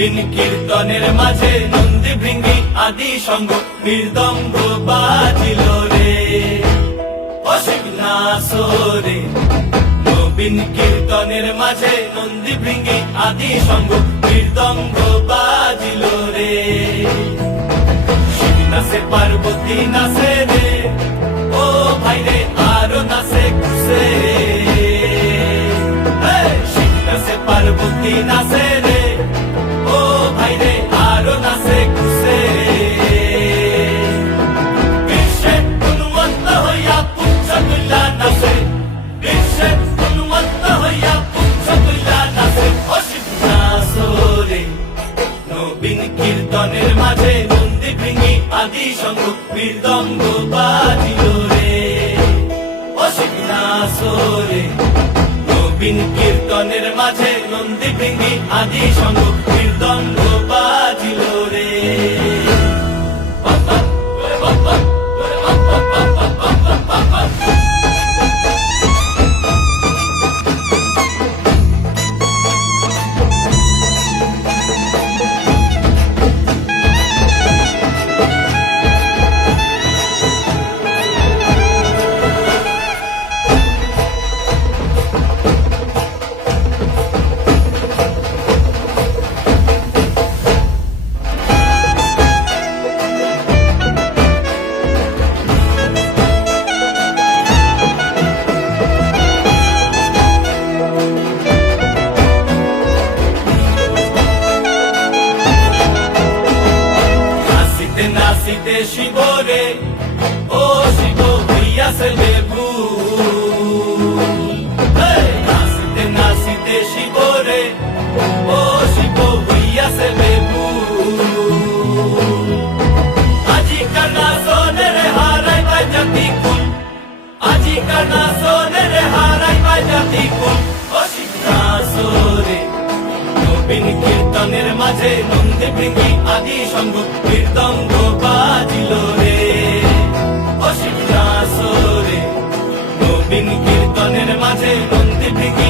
নবীন কীর্তনের মাঝে নন্দী ভৃঙ্গি আদি সঙ্গ মৃদঙ্গ বাজিল রে অসীম নাসরে। নবীন কীর্তনের মাঝে নন্দী ভৃঙ্গি আদি সঙ্গ মৃদঙ্গ বাজিল রে। শিব নাচে পার্বতী নাচে রে, ও ভাই রে আরো নাচে খুশে। শিব নাচে পার্বতী নাচে রে, ও ভাই রে আরো নাচে খুশে। বিশ্বের গুণবন্ত হইয়া পুচ্ছ তুল্লা নাচে, বিশ্বের গুণবন্ত হইয়া পুচ্ছ তুল্লা নাচে অসীম নাচরে। নবীন কীর্তনের মাঝে নন্দী ভৃঙ্গি আদি সঙ্গ মৃদঙ্গ বাজিল রে অসীম নাচরে। নবীন কীর্তনের মাঝে নন্দী ভৃঙ্গি আদি সঙ্গ মৃদঙ্গ বাজিল রে। নাচিতে শিবরে, ও শিব হইয়াছে বেভুল। নাচিতে নাচিতে শিবরে, ও শিব হইয়াছে বেভুল। আজিকার নাচনের হারাই পাই জাতি কুল, আজিকার নাচনের হারাই পাই জাতি কুল অসীম নাচরে। নবীন কীর্তনের মাঝে নন্দী ভৃঙ্গি আদি সঙ্গ মৃদঙ্গ বাজিল রে অসীম নাচরে। নবীন কীর্তনের মাঝে নন্দী ভৃঙ্গি